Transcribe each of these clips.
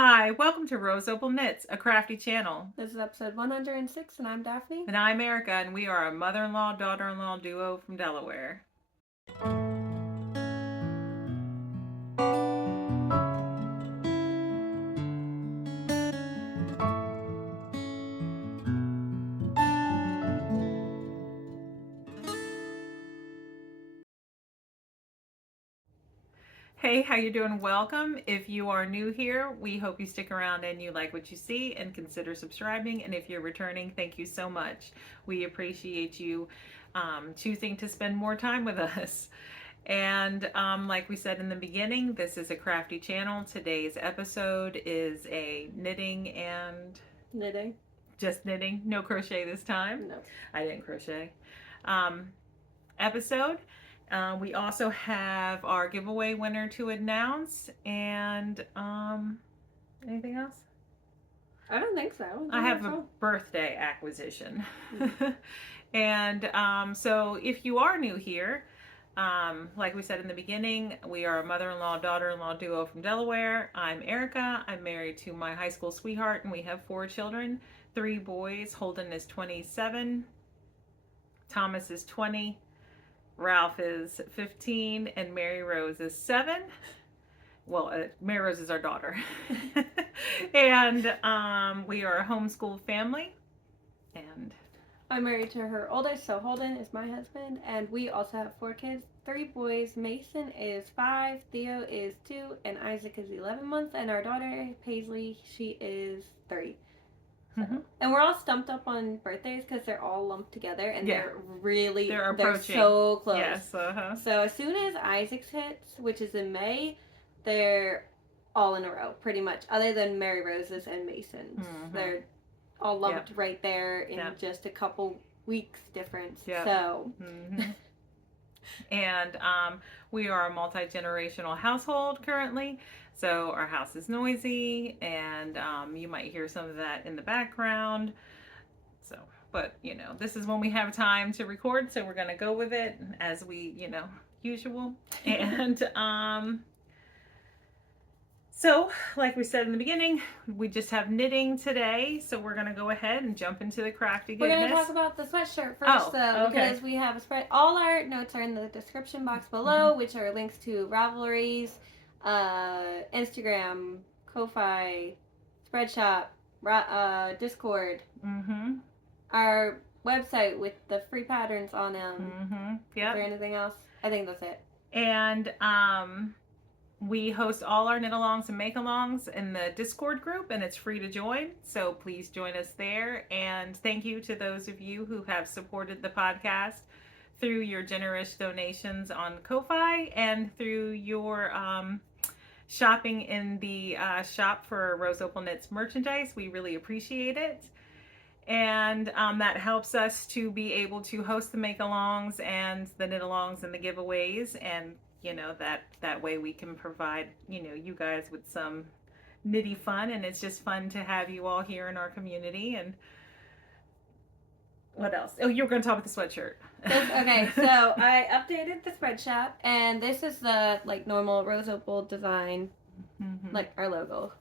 Hi, welcome to Rose Opal Knits, a crafty channel. This is episode 106, and I'm Daphne. And I'm Erica, and we are a mother-in-law, daughter-in-law duo from Delaware. Hey, how you doing? Welcome. If you are new here, we hope you stick around and you like what you see and consider subscribing. And if you're returning, thank you so much. We appreciate you choosing to spend more time with us. And like we said in the beginning, this is a crafty channel. Today's episode is a knitting and Knitting. just knitting, no crochet this time. No. I didn't crochet. Episode. We also have our giveaway winner to announce, and anything else? I don't think so. I have a birthday acquisition. And so if you are new here, like we said in the beginning, we are a mother-in-law, daughter-in-law duo from Delaware. I'm Erica. I'm married to my high school sweetheart, and we have 4 children, 3 boys. Holden is 27. Thomas is 20. Ralph is 15, and Mary Rose is 7. Well, Mary Rose is our daughter. And we are a homeschool family. And I'm married to her oldest, so Holden is my husband, and we also have 4 kids, 3 boys. Mason is 5, Theo is 2, and Isaac is 11 months, and our daughter, Paisley, she is 3. So. Mm-hmm. And we're all stumped up on birthdays because they're all lumped together, and they're so close. Yes, So as soon as Isaac's hits, which is in May, they're all in a row, pretty much, other than Mary Rose's and Mason's. Mm-hmm. They're all lumped right there in just a couple weeks difference. Yep. So. Mm-hmm. And we are a multi-generational household currently. So our house is noisy, and you might hear some of that in the background. So, but you know, this is when we have time to record, so we're gonna go with it as we, usual. And so, like we said in the beginning, we just have knitting today, so we're gonna go ahead and jump into the crafty goodness. We're gonna talk about the sweatshirt first, because we have a spread. All our notes are in the description box below, which are links to RAVELRY's Instagram, Ko-Fi, Spreadshop, Discord, our website with the free patterns on them. Is there anything else? I think that's it. And we host all our knit-alongs and make-alongs in the Discord group, and it's free to join, so please join us there. And thank you to those of you who have supported the podcast through your generous donations on Ko-Fi and through your shopping in the shop for Rose Opal Knits merchandise. We really appreciate it. And that helps us to be able to host the make-alongs and the knit-alongs and the giveaways, and that way we can provide you guys with some knitty fun, and it's just fun to have you all here in our community. And what else? Oh, you were going to talk about the sweatshirt. Okay, so I updated the Spreadshop, and this is the normal Rose Opal design, like our logo,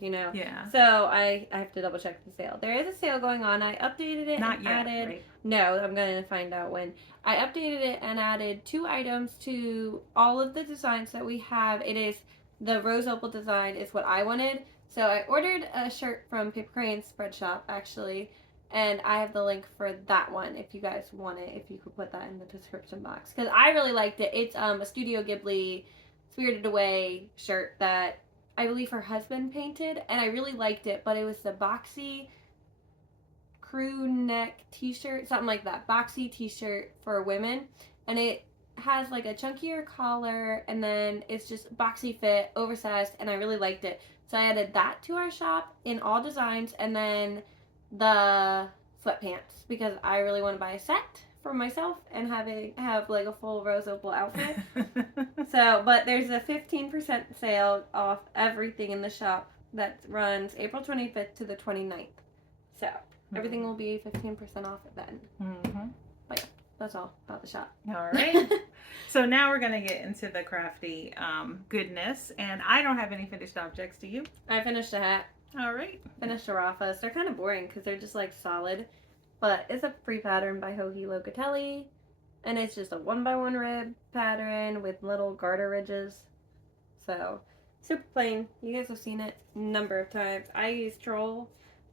Yeah. So I have to double check the sale. There is a sale going on. I updated it. Not yet, right? No, I'm going to find out when. I updated it and added 2 items to all of the designs that we have. It is the Rose Opal design is what I wanted. So I ordered a shirt from Paper Crane's Spreadshop, actually. And I have the link for that one if you guys want it, if you could put that in the description box. Because I really liked it. It's a Studio Ghibli Spirited Away shirt that I believe her husband painted. And I really liked it, but it was the boxy crew neck t-shirt, something like that. Boxy t-shirt for women. And it has a chunkier collar, and then it's just boxy fit, oversized, and I really liked it. So I added that to our shop in all designs, and then the sweatpants, because I really want to buy a set for myself and have a full Rose Opal outfit. So, but there's a 15% sale off everything in the shop that runs April 25th to the 29th. So everything will be 15% off then. But that's all about the shop. All right. So now we're gonna get into the crafty goodness, and I don't have any finished objects. Do you? I finished a hat. All right. Finished a Rafas. They're kind of boring because they're just like solid, but it's a free pattern by Hoagie Locatelli, and it's just a 1x1 rib pattern with little garter ridges. So super plain. You guys have seen it a number of times. I use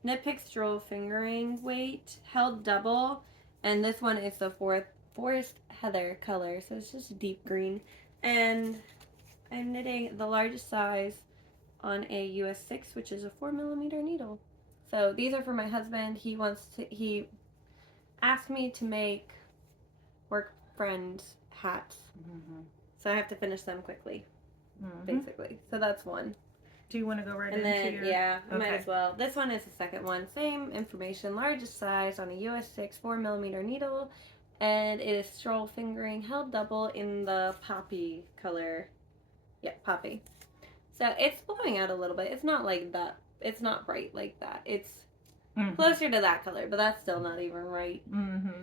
Knit Pick Stroll fingering weight held double, and this one is the Forest Heather color, so it's just deep green. And I'm knitting the largest size on a US 6, which is a 4mm needle. So these are for my husband. He asked me to make work friends hats. So I have to finish them quickly, basically. So that's one. Do you want to go right And into then, your... yeah, I might as well. This one is the second one. Same information, largest size on a US 6 4mm needle. And it is stroll fingering held double in the poppy color. Yeah, poppy. So it's blowing out a little bit. It's not like that. It's not bright like that. It's closer to that color, but that's still not even right.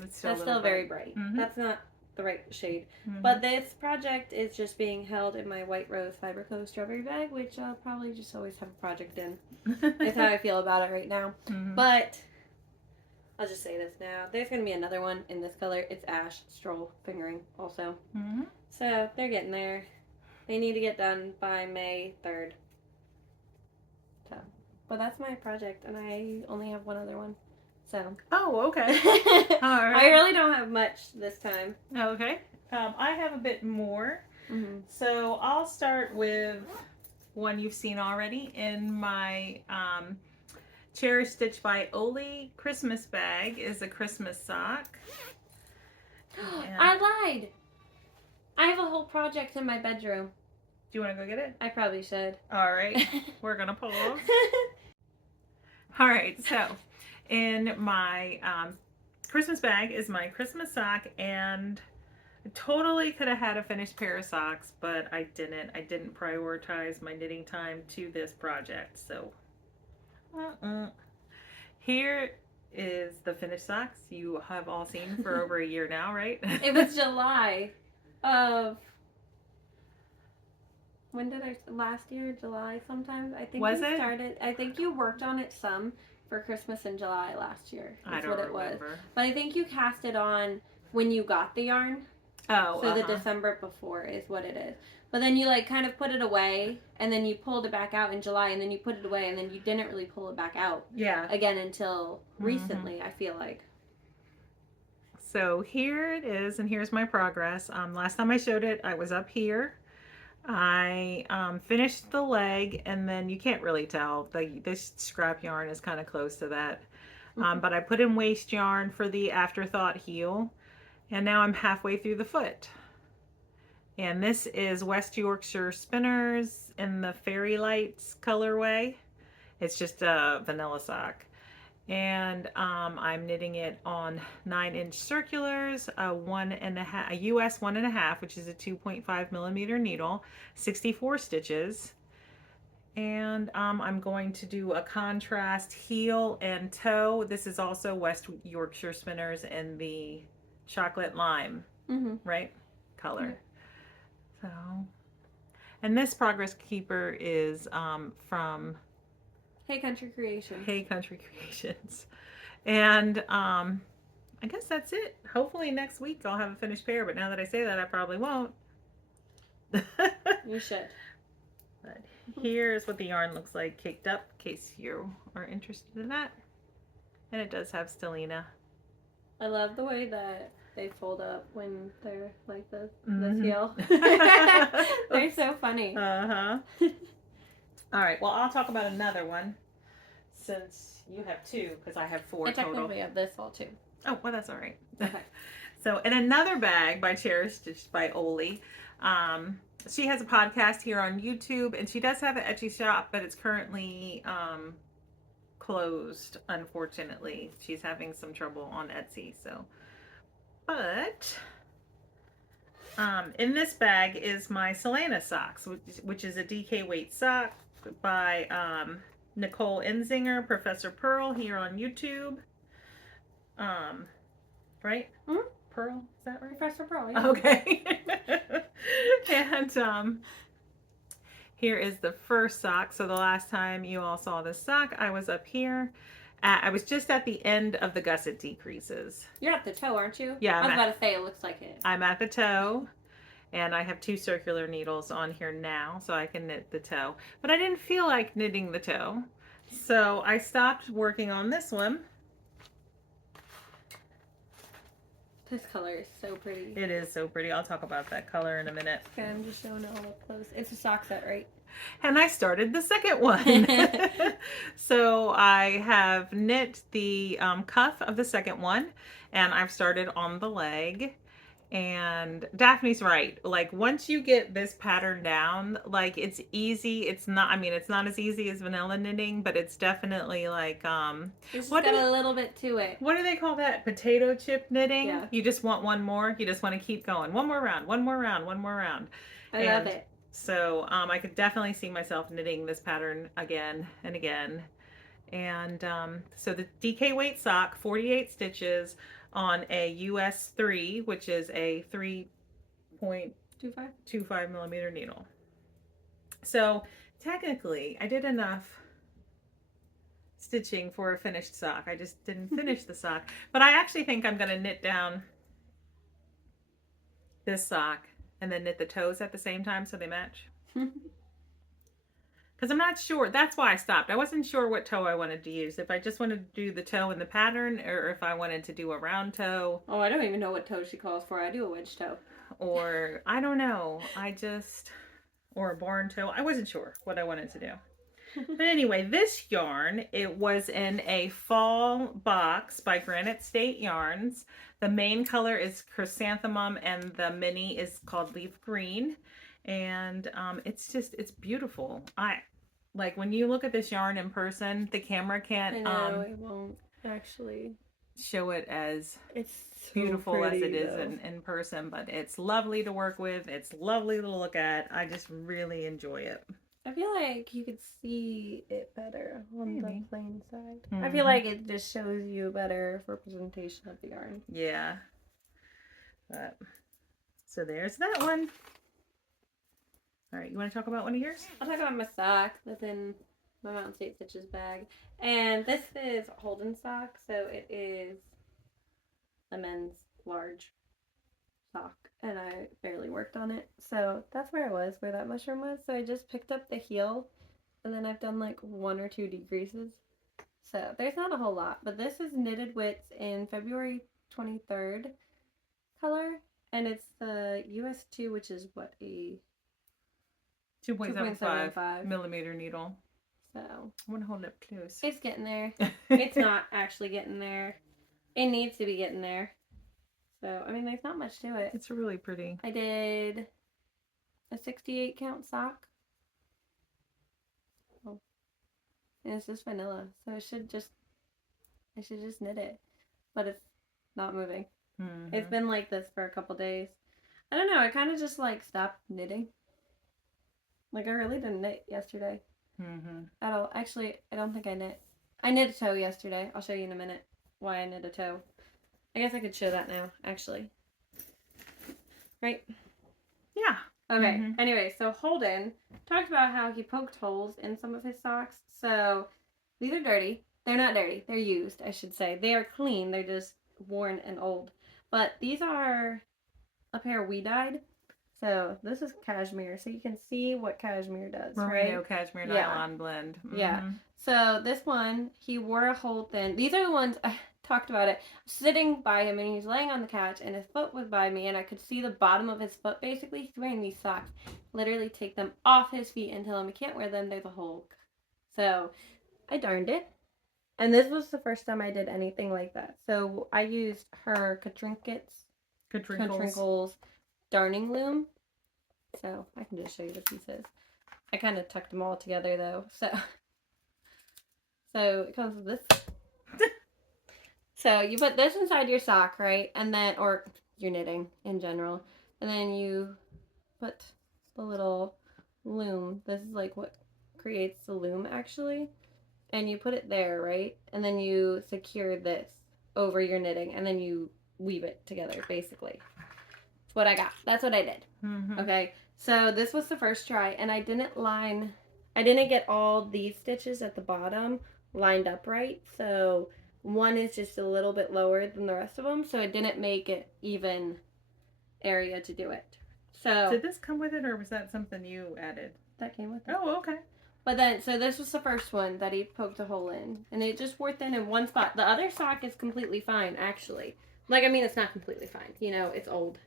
It's That's still very bright. That's not the right shade. But this project is just being held in my White Rose Fiberco strawberry bag, which I'll probably just always have a project in. That's how I feel about it right now. But I'll just say this now. There's going to be another one in this color. It's Ash Stroll fingering also. So they're getting there. They need to get done by May 3rd. So, but that's my project, and I only have one other one. So. Oh, okay. All right. I really don't have much this time. Okay. I have a bit more. So I'll start with one you've seen already in my Cherish Stitch by Oli Christmas bag is a Christmas sock. I lied. I have a whole project in my bedroom. Do you want to go get it? I probably should. All right. We're going to pause. All right. So in my Christmas bag is my Christmas sock, and I totally could have had a finished pair of socks, but I didn't. I didn't prioritize my knitting time to this project. So here is the finished socks you have all seen for over a year now, right? It was July of... When did last year? July sometime? I think Was we it? started. I think you worked on it some for Christmas in July last year. I don't remember. But I think you cast it on when you got the yarn. Oh, so the December before is what it is. But then you like kind of put it away, and then you pulled it back out in July, and then you put it away, and then you didn't really pull it back out. Yeah. Again until recently, I feel like. So here it is, and here's my progress. Last time I showed it, I was up here. I finished the leg, and then you can't really tell. This scrap yarn is kind of close to that. But I put in waste yarn for the afterthought heel, and now I'm halfway through the foot. And this is West Yorkshire Spinners in the Fairy Lights colorway. It's just a vanilla sock. And I'm knitting it on 9-inch circulars, a US 1.5, which is a 2.5mm needle, 64 stitches. And I'm going to do a contrast heel and toe. This is also West Yorkshire Spinners in the chocolate lime, right, color. So, and this progress keeper is from Hey Country Creations. Hey Country Creations. And I guess that's it. Hopefully next week I'll have a finished pair, but now that I say that, I probably won't. You should. But here's what the yarn looks like caked up, in case you are interested in that. And it does have stellina. I love the way that they fold up when they're like this heel. They're so funny. All right, well, I'll talk about another one since you have two, because I have four total. I technically have this all too. Oh, well, that's all right. Okay. So, in another bag by Cherish Stitch by Oli, she has a podcast here on YouTube, and she does have an Etsy shop, but it's currently closed, unfortunately. She's having some trouble on Etsy, so. But in this bag is my Selena socks, which is a DK weight sock by Nicole Enzinger, Professor Pearl here on YouTube. Right? Pearl, is that right? Professor Pearl. Yeah. Okay. And here is the first sock. So the last time you all saw this sock, I was up here. I was just at the end of the gusset decreases. You're at the toe, aren't you? Yeah, I was about to say it looks like it. I'm at the toe, and I have 2 circular needles on here now, so I can knit the toe. But I didn't feel like knitting the toe, so I stopped working on this one. This color is so pretty. It is so pretty. I'll talk about that color in a minute. Okay, I'm just showing it all up close. It's a sock set, right? And I started the second one. So I have knit the cuff of the second one, and I've started on the leg. And Daphne's right. Like, once you get this pattern down, like, it's easy. It's not, I mean, it's not as easy as vanilla knitting, but it's definitely like, It's just got a little bit to it. What do they call that? Potato chip knitting? Yeah. You just want one more. You just want to keep going. One more round, one more round, one more round. I love it. So I could definitely see myself knitting this pattern again and again. And so the DK weight sock, 48 stitches on a US 3, which is a 3.25 millimeter needle. So technically, I did enough stitching for a finished sock. I just didn't finish the sock. But I actually think I'm going to knit down this sock and then knit the toes at the same time so they match. Because I'm not sure. That's why I stopped. I wasn't sure what toe I wanted to use. If I just wanted to do the toe in the pattern, or if I wanted to do a round toe. Oh, I don't even know what toe she calls for. I do a wedge toe. Or, I don't know. Or a barn toe. I wasn't sure what I wanted to do. But anyway, this yarn, it was in a fall box by Granite State Yarns. The main color is chrysanthemum and the mini is called leaf green. And it's beautiful. Like, when you look at this yarn in person, the camera can't I know, it won't actually show it as it's so beautiful pretty, as it is in person, but it's lovely to work with. It's lovely to look at. I just really enjoy it. I feel like you could see it better on Maybe. the plain side. I feel like it just shows you a better representation of the yarn. Yeah. But, so there's that one. All right, you want to talk about one of yours? I'll talk about my sock that's in my Mountain State Stitches bag. And this is Holden sock, so it is a men's large sock. And I barely worked on it. So that's where I was, where that mushroom was. So I just picked up the heel, and then I've done like 1 or 2 decreases. So there's not a whole lot. But this is Knitted Wits in February 23rd color. And it's the US 2, which is what, a 2.75 millimeter needle. So I want to hold it up close. it's getting there. It's not actually getting there. It needs to be getting there. So, I mean, there's not much to it. It's really pretty. I did a 68 count sock. Oh. And it's just vanilla. So I should just knit it. But it's not moving. Mm-hmm. It's been like this for a couple days. I don't know. I kind of just like stopped knitting. Like, I really didn't knit yesterday. Mm-hmm. At all. Actually, I don't think I knit. I knit a toe yesterday. I'll show you in a minute why I knit a toe. I guess I could show that now, actually. Right? Yeah. Okay. Mm-hmm. Anyway, so Holden talked about how he poked holes in some of his socks. So these are dirty. They're not dirty. They're used, I should say. They are clean. They're just worn and old. But these are a pair we dyed. So this is cashmere, so you can see what cashmere does, Merino right? cashmere Yeah. nylon blend. Mm-hmm. Yeah. So this one, he wore a whole thin. These are the ones I talked about it. Sitting by him, and he was laying on the couch, and his foot was by me, and I could see the bottom of his foot. Basically, he's wearing these socks. Literally, take them off his feet and tell him he can't wear them. There's a hole. So I darned it. And this was the first time I did anything like that. So I used her Catrinkles darning loom. So I can just show you the pieces. I kind of tucked them all together though. So it comes with this. So you put this inside your sock, right? And then, or your knitting in general. And then you put the little loom. This is like what creates the loom actually. And you put it there, right? And then you secure this over your knitting. And then you weave it together, basically. That's what I got. That's what I did. Okay, so this was the first try, and I didn't get all these stitches at the bottom lined up right, so one is just a little bit lower than the rest of them, so it didn't make it even area to do it. So did this come with it, or was that something you added? That came with it. Oh, okay. But then, so this was the first one that he poked a hole in, and it just wore thin in one spot. The other sock is completely fine, actually. Like, I mean, it's not completely fine. You know, it's old.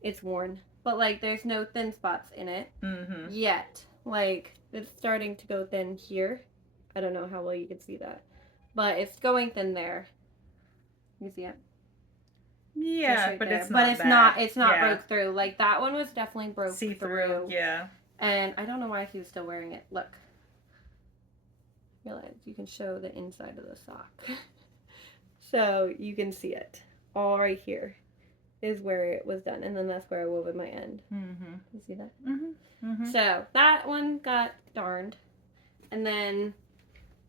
It's worn. But, like, there's no thin spots in it yet. Like, it's starting to go thin here. I don't know how well you can see that. But it's going thin there. You see it? Yeah, right but there. it's not. It's not broke through. Like, that one was definitely broke through. Yeah. And I don't know why he was still wearing it. Look. Realize you can show the inside of the sock. So you can see it. All right here is where it was done. And then that's where I wove at my end. You see that? So that one got darned. And then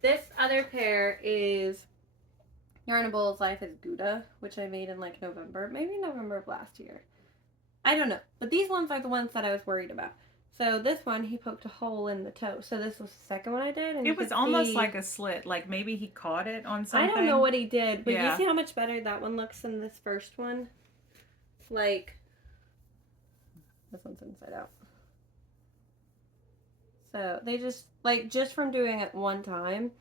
this other pair is Yarnable's Life is Gouda, which I made in like November. Maybe November of last year. I don't know. But these ones are the ones that I was worried about. So this one, he poked a hole in the toe. So this was the second one I did. And it was almost like a slit. Like maybe he caught it on something. I don't know what he did. But you see how much better that one looks than this first one? Like, this one's inside out. So they just, like, just from doing it one time,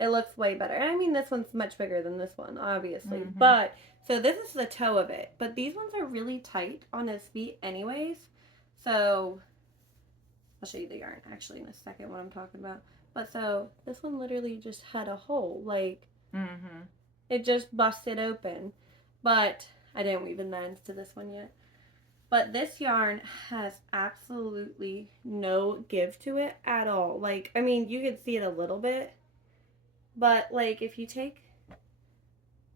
it looks way better. And I mean, this one's much bigger than this one, obviously. But, so this is the toe of it. But these ones are really tight on his feet anyways. So I'll show you the yarn actually in a second what I'm talking about. But so this one literally just had a hole, like it just busted open. But I didn't weave in the ends to this one yet. But this yarn has absolutely no give to it at all. Like, I mean, you could see it a little bit, but like if you take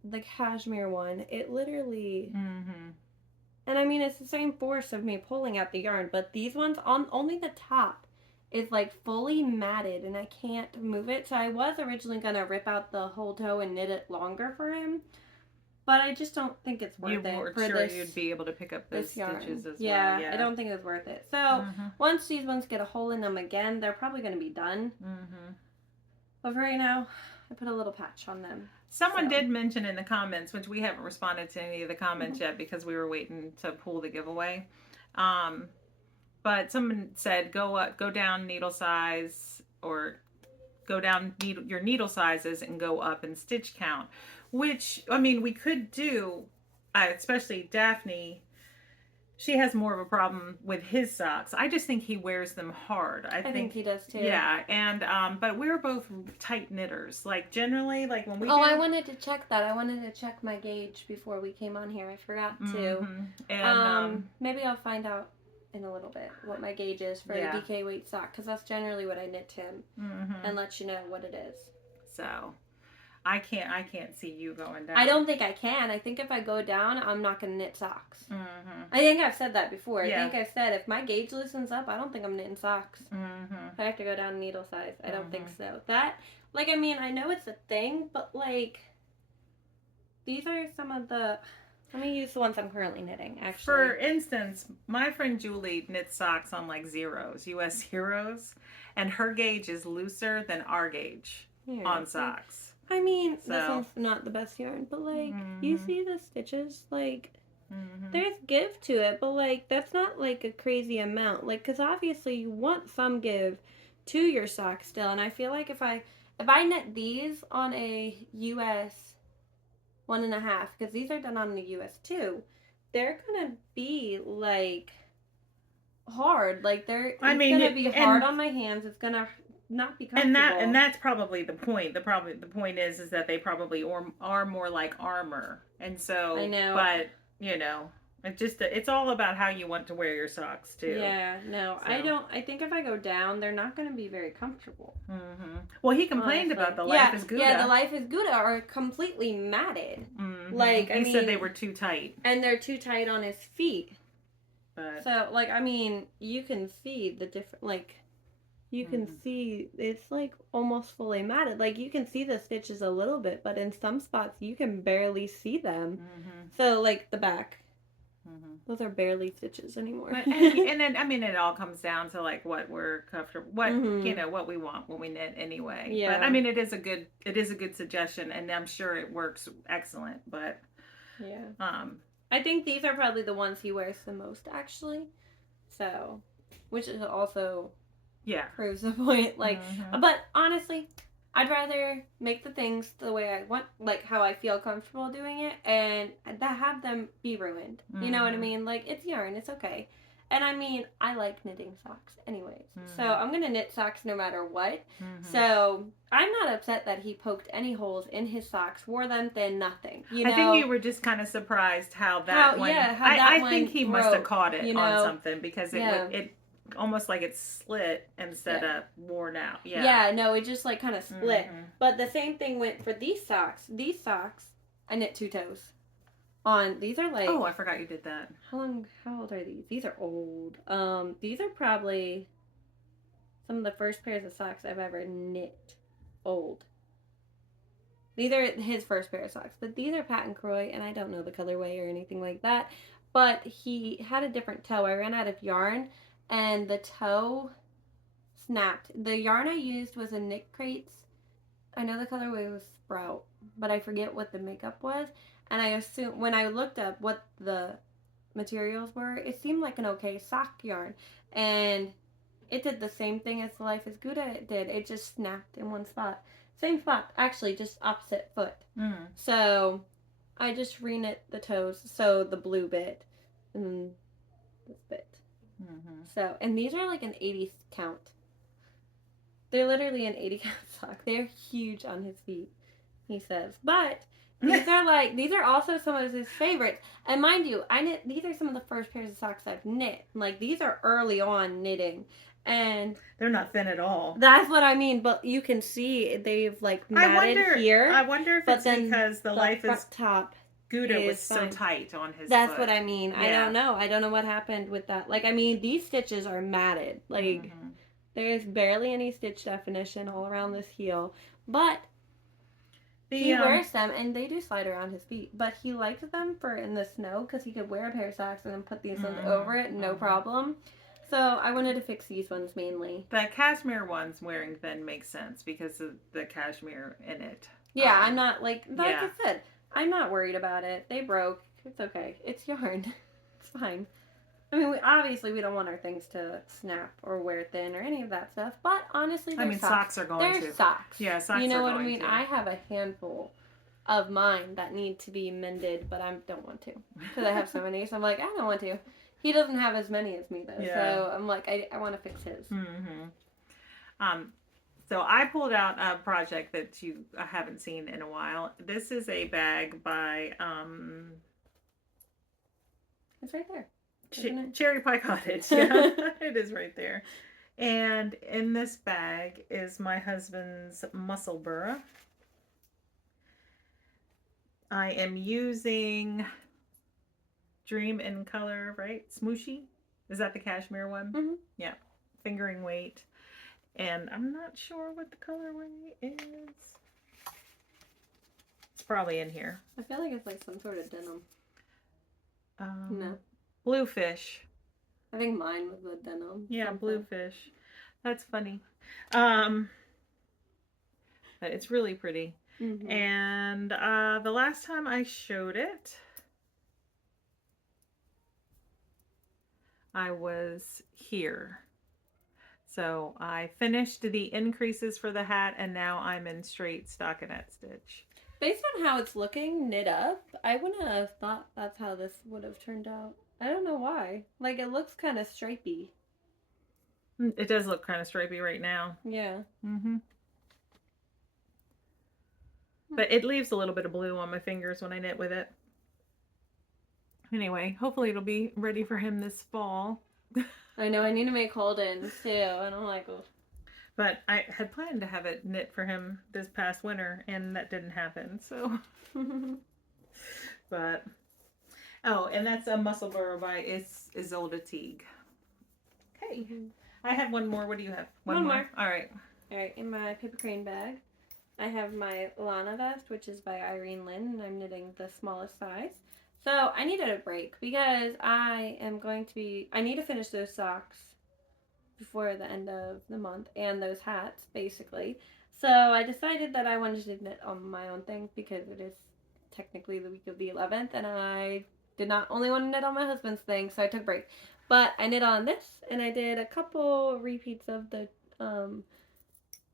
the cashmere one, it literally and I mean, it's the same force of me pulling out the yarn, but these ones, on only the top is like fully matted and I can't move it. So I was originally going to rip out the whole toe and knit it longer for him, but I just don't think it's worth it. You weren't sure you'd be able to pick up those stitches as well. Yeah, I don't think it's worth it. So once these ones get a hole in them again, they're probably going to be done. But for right now, I put a little patch on them. Someone did mention in the comments, which we haven't responded to any of the comments yet because we were waiting to pull the giveaway. But someone said go down needle size, or go down your needle sizes and go up in stitch count. Which, I mean, we could do, especially Daphne. She has more of a problem with his socks. I just think he wears them hard. I think he does too. Yeah, and but we're both tight knitters. Like generally, like when we. I wanted to check that. I wanted to check my gauge before we came on here. I forgot to. And maybe I'll find out in a little bit what my gauge is for the DK weight sock, because that's generally what I knit to him, and let you know what it is. So. I can't see you going down. I don't think I can. I think if I go down, I'm not going to knit socks. I think I've said that before. I think I've said if my gauge loosens up, I don't think I'm knitting socks. If I have to go down needle size, I don't think so. That, like, I mean, I know it's a thing, but, like, these are some of the... Let me use the ones I'm currently knitting, actually. For instance, my friend Julie knits socks on, like, zeros, US zeros, and her gauge is looser than our gauge on socks. I mean, this one's not the best yarn, but, like, you see the stitches? Like, there's give to it, but, like, that's not, like, a crazy amount. Like, because obviously you want some give to your sock still, and I feel like if I knit these on a US 1.5, because these are done on the US 2, they're gonna be, like, hard. Like, it's gonna be hard on my hands. It's gonna not be comfortable. And that's probably the point. The point is that they probably are more like armor. And so, I know. But you know, it's all about how you want to wear your socks too. Yeah, no, so. I think if I go down, they're not going to be very comfortable. Well, he complained about the Life is Gouda. Yeah, the Life is Gouda are completely matted. Like, he said they were too tight. And they're too tight on his feet. But. So, like, I mean, you can see the different, like, you can see it's like almost fully matted. Like you can see the stitches a little bit, but in some spots you can barely see them. So like the back, those are barely stitches anymore. And then I mean, it all comes down to like what we're comfortable, what you know, what we want when we knit anyway. Yeah. But I mean, it is a good suggestion, and I'm sure it works excellent. But yeah, I think these are probably the ones he wears the most actually. So, which is also proves the point. Like, but honestly, I'd rather make the things the way I want, like how I feel comfortable doing it, and have them be ruined. You know what I mean? Like, it's yarn, it's okay. And I mean, I like knitting socks anyways. So I'm going to knit socks no matter what. So I'm not upset that he poked any holes in his socks, wore them thin, nothing. You know? I think you were just kind of surprised how that one. Yeah, I think he must have caught it on something because it almost like it split instead of worn out. Yeah, no, it just like kind of split. But the same thing went for these socks. These socks, I knit 2 toes. These are like, oh, I forgot you did that. How old are these? These are old. These are probably some of the first pairs of socks I've ever knit. Old. These are his first pair of socks, but these are patent croy, and I don't know the colorway or anything like that. But he had a different toe. I ran out of yarn, and the toe snapped. The yarn I used was a Knit Crates. I know the colorway was Sprout, but I forget what the makeup was. And I assume when I looked up what the materials were, it seemed like an okay sock yarn. And it did the same thing as the Life is Gouda did. It just snapped in one spot. Same spot, actually, just opposite foot. So I just re-knit the toes, so the blue bit and this bit. So, and these are like an 80 count. They're literally an 80 count sock. They're huge on his feet, he says. But these are also some of his favorites. And mind you, these are some of the first pairs of socks I've knit. Like, these are early on knitting. And they're not thin at all. That's what I mean, but you can see they've like matted here. I wonder if it's because the Life is top Gouda was so tight on his That's foot. what I mean. Yeah. I don't know what happened with that. Like, I mean, these stitches are matted. Like, there's barely any stitch definition all around this heel. But he wears them, and they do slide around his feet. But he liked them for in the snow because he could wear a pair of socks and then put these ones over it, no problem. So I wanted to fix these ones mainly. The cashmere ones wearing thin makes sense because of the cashmere in it. Yeah, I'm not like I said, I'm not worried about it. They broke. It's okay. It's yarn. It's fine. I mean, we don't want our things to snap or wear thin or any of that stuff. But honestly, socks are going to. They're socks. Yeah, socks are going to. You know what I mean? I have a handful of mine that need to be mended, but I don't want to because I have so many. So I'm like, I don't want to. He doesn't have as many as me though, so I'm like, I want to fix his. So I pulled out a project that you haven't seen in a while. This is a bag by It's right there. Cherry Pie Cottage. Yeah, it is right there. And in this bag is my husband's muscle burra. I am using Dream in Color, right? Smooshy? Is that the cashmere one? Yeah. Fingering weight. And I'm not sure what the colorway is. It's probably in here. I feel like it's like some sort of denim. No. Bluefish. I think mine was the denim. Yeah, bluefish. That's funny. But it's really pretty. And the last time I showed it, I was here. So I finished the increases for the hat, and now I'm in straight stockinette stitch. Based on how it's looking knit up, I wouldn't have thought that's how this would have turned out. I don't know why. Like, it looks kind of stripey. It does look kind of stripey right now. Yeah. But it leaves a little bit of blue on my fingers when I knit with it. Anyway, hopefully it'll be ready for him this fall. I know, I need to make hold-ins too, and I'm like, oh. But I had planned to have it knit for him this past winter, and that didn't happen, so. But, oh, and that's a muscle burra by Isolde Teague. Okay. I have one more. What do you have? One more. All right. All right, in my paper crane bag, I have my Lana vest, which is by Irene Lynn, and I'm knitting the smallest size. So I needed a break because I need to finish those socks before the end of the month and those hats, basically. So I decided that I wanted to knit on my own thing because it is technically the week of the 11th, and I did not only want to knit on my husband's thing, so I took a break. But I knit on this, and I did a couple repeats of the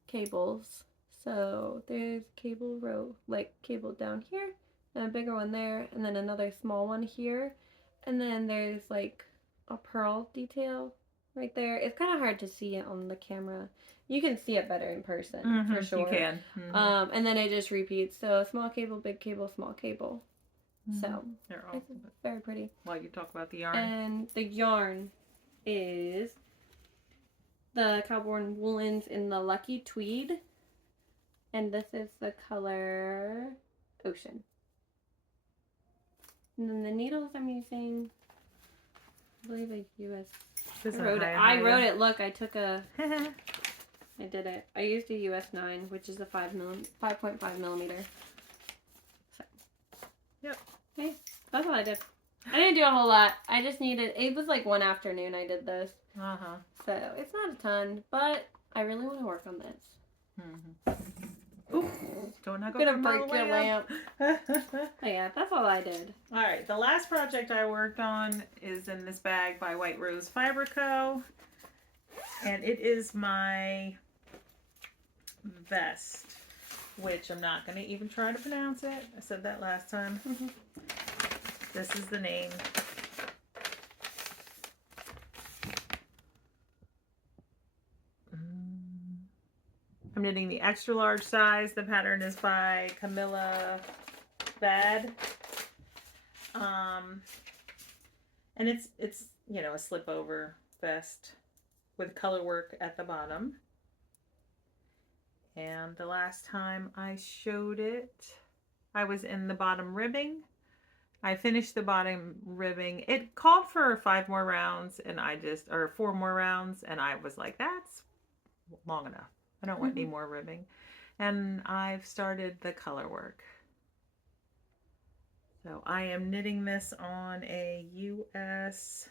cables. So there's cable row, like cable down here, and a bigger one there, and then another small one here, and then there's like a pearl detail right there. It's kind of hard to see it on the camera. You can see it better in person, for sure. You can. And then it just repeats. So small cable, big cable, small cable. So they're all it's very pretty. While you talk about the yarn. And the yarn is the Cowborn Woolens in the Lucky Tweed. And this is the color Ocean. And then the needles I'm using, I believe a US. I wrote it. Look, I took a. I did it. I used a US 9, which is a 5.5 millimeter. So. Yep. Okay, that's what I did. I didn't do a whole lot. I just needed. It was like one afternoon I did this. So it's not a ton, but I really want to work on this. Ooh, don't knock I'm gonna break your lamp. But yeah, that's all I did. All right, the last project I worked on is in this bag by White Rose Fiber Co. And it is my vest, which I'm not going to even try to pronounce it. I said that last time. This is the name. I'm knitting the extra large size. The pattern is by Camilla Bad. And it's you know, a slip over vest with color work at the bottom. And the last time I showed it, I was in the bottom ribbing. I finished the bottom ribbing. It called for 5 more rounds and or 4 more rounds, and I was like, that's long enough. I don't want any more ribbing. And I've started the color work. So I am knitting this on a US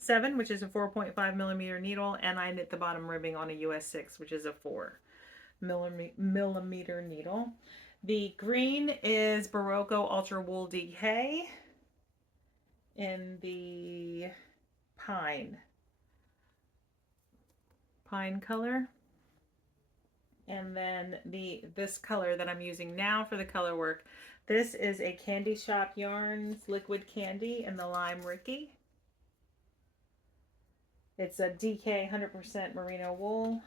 7, which is a 4.5 millimeter needle, and I knit the bottom ribbing on a US 6, which is a 4 millimeter needle. The green is Barocco Ultra Wool DK in the pine color. And then this color that I'm using now for the color work, this is a Candy Shop Yarns Liquid Candy in the Lime Ricky. It's a DK 100% merino wool.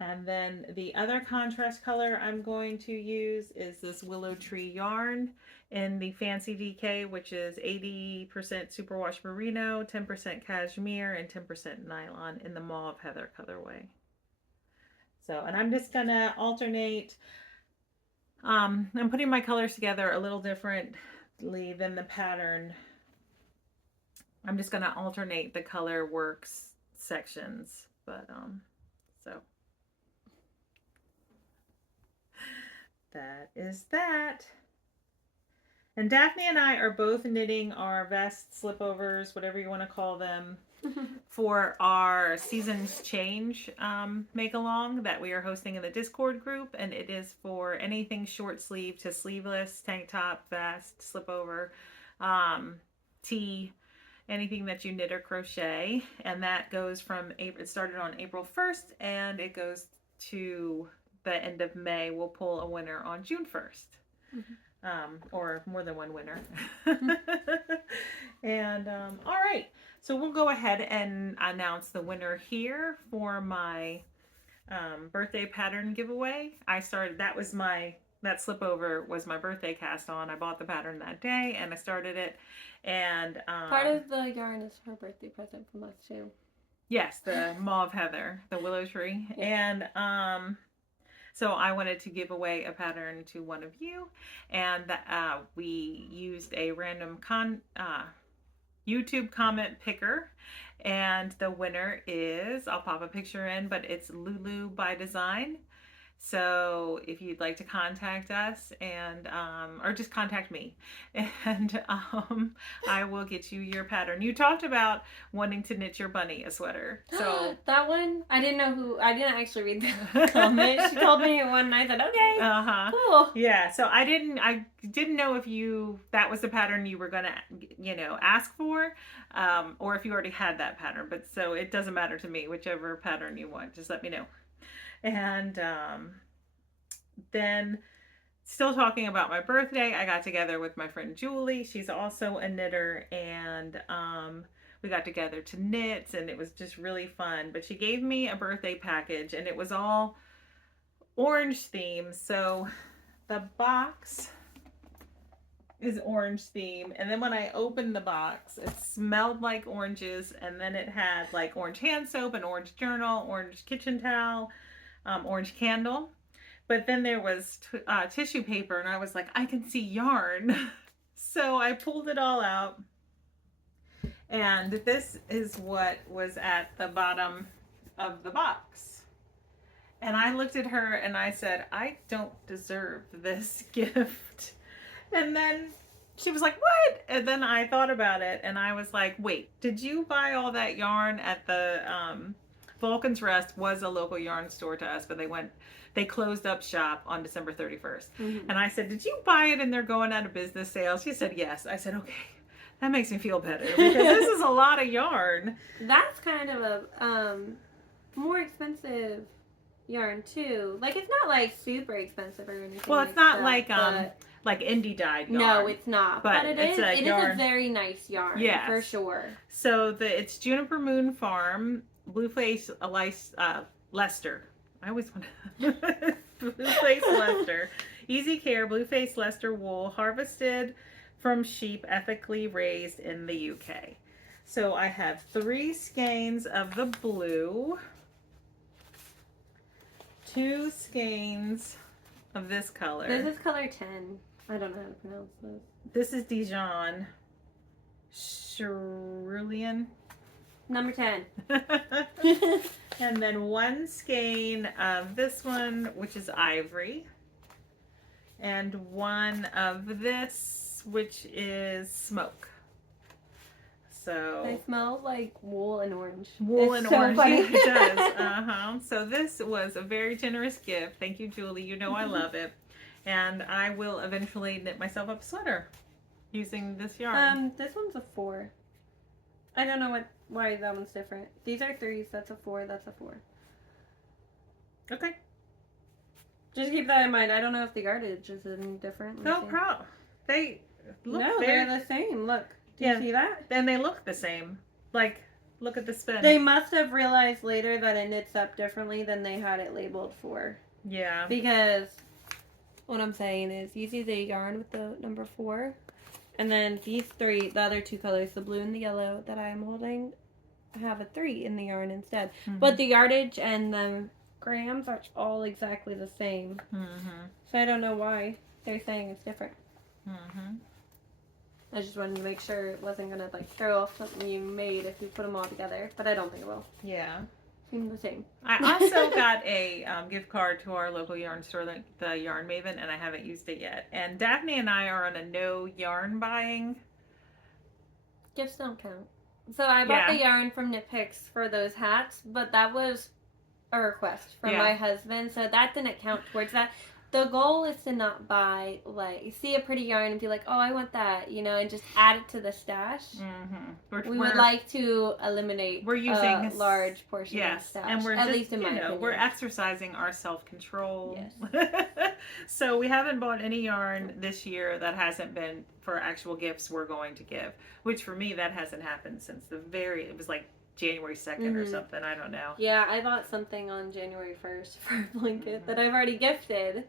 And then the other contrast color I'm going to use is this Willow Tree yarn in the Fancy DK, which is 80% superwash merino, 10% cashmere, and 10% nylon in the Mauve Heather colorway. So, and I'm just gonna alternate. I'm putting my colors together a little differently than the pattern. I'm just gonna alternate the color works sections, but so that is that. And Daphne and I are both knitting our vests, slipovers, whatever you want to call them, for our Seasons Change make-along that we are hosting in the Discord group. And it is for anything short sleeve to sleeveless, tank top, vest, slipover, tee, anything that you knit or crochet. And that goes from April, it started on April 1st and it goes to the end of May. We'll pull a winner on June 1st. Or more than one winner. And all right, so we'll go ahead and announce the winner here for my birthday pattern giveaway. That slipover was my birthday cast on. I bought the pattern that day and I started it. And part of the yarn is her birthday present from us too. Yes, the Mauve Heather, the willow tree. Yeah. And so I wanted to give away a pattern to one of you, and we used a random YouTube comment picker. And the winner is, I'll pop a picture in, but it's Lulu by Design. So if you'd like to contact us and or just contact me, and I will get you your pattern. You talked about wanting to knit your bunny a sweater. So that one, I didn't know who. I didn't actually read the comment. She told me it one, and I said, okay, cool. Yeah. So I didn't know if that was the pattern you were gonna ask for, or if you already had that pattern. But so it doesn't matter to me, whichever pattern you want. Just let me know. And then, still talking about my birthday, I got together with my friend Julie. She's also a knitter, and we got together to knit, and it was just really fun. But she gave me a birthday package, and it was all orange theme. So the box is orange theme, and then when I opened the box, it smelled like oranges, and then it had like orange hand soap, an orange journal, orange kitchen towel, orange candle. But then there was tissue paper, and I was like, I can see yarn. So I pulled it all out, and this is what was at the bottom of the box. And I looked at her and I said, I don't deserve this gift. And then she was like, what? And then I thought about it, and I was like, wait, did you buy all that yarn at the Vulcan's Rest? Was a local yarn store to us, but they closed up shop on December 31st. And I said, did you buy it and they're going out of business sales? She said, yes. I said, okay, that makes me feel better, because this is a lot of yarn. That's kind of a more expensive yarn too. Like, it's not like super expensive or anything. Well, it's not like indie dyed yarn. No, it's not. But it is a very nice yarn, yes, for sure. So it's Juniper Moon Farm, Blueface Leicester. I always want to Blueface Leicester. Easy Care Blueface Leicester wool, harvested from sheep ethically raised in the UK. So I have 3 skeins of the blue, 2 skeins of this color. This is color 10. I don't know how to pronounce this. This is Dijon Cerulean. Number 10. And then 1 skein of this one, which is Ivory. And 1 of this, which is Smoke. So they smell like wool and orange. Wool it's and so orange. Funny. It does. So this was a very generous gift. Thank you, Julie. You know I love it. And I will eventually knit myself up a sweater using this yarn. This one's a 4. I don't know why that one's different. These are 3s. That's a 4. That's a 4. Okay. Just keep that in mind. I don't know if the yardage is any different. No problem. They look they're the same. Look. Do you see that? And they look the same. Like, look at the spin. They must have realized later that it knits up differently than they had it labeled for. Yeah. Because what I'm saying is, you see the yarn with the number 4, and then these 3, the other 2 colors, the blue and the yellow that I'm holding, have a 3 in the yarn instead. But the yardage and the grams are all exactly the same. So I don't know why they're saying it's different. I just wanted to make sure it wasn't going to like throw off something you made if you put them all together. But I don't think it will. Yeah. Seem the same. I also got a gift card to our local yarn store, the Yarn Maven, and I haven't used it yet. And Daphne and I are on a no yarn buying. Gifts don't count. So I bought the yarn from Knit Picks for those hats, but that was a request from my husband, so that didn't count towards that. The goal is to not buy, like, see a pretty yarn and be like, oh, I want that, and just add it to the stash. We would like to eliminate a large portion of the stash. And we're at least in my opinion. We're exercising our self-control. Yes. So we haven't bought any yarn this year that hasn't been for actual gifts we're going to give, which for me, that hasn't happened since it was like January 2nd or something. I don't know. Yeah, I bought something on January 1st for a blanket that I've already gifted.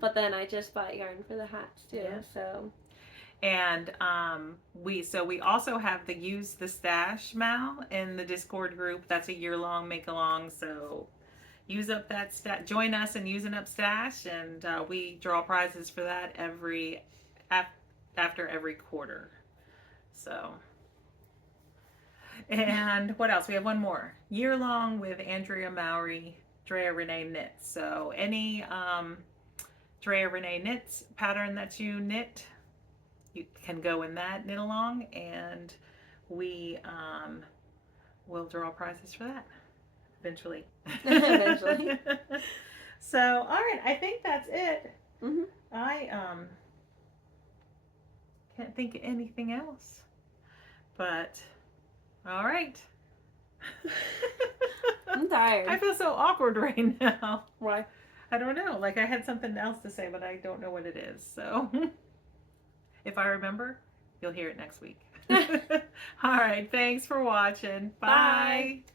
But then I just bought yarn for the hats too. Yeah. So. And we also have the Use the Stash Mal in the Discord group. That's a year-long make-along. So use up that join us in using up stash, and we draw prizes for that after every quarter. So. And what else? We have one more. Year Long with Andrea Mowry, Drea Renee Knits. So any Drea Renee Knits pattern that you knit, you can go in that knit along, and we will draw prizes for that eventually. Eventually. So, all right, I think that's it. Mhm. I can't think of anything else. But all right. I'm tired. I feel so awkward right now. Why? I don't know. Like I had something else to say, but I don't know what it is. So if I remember, you'll hear it next week. All right. Thanks for watching. Bye. Bye.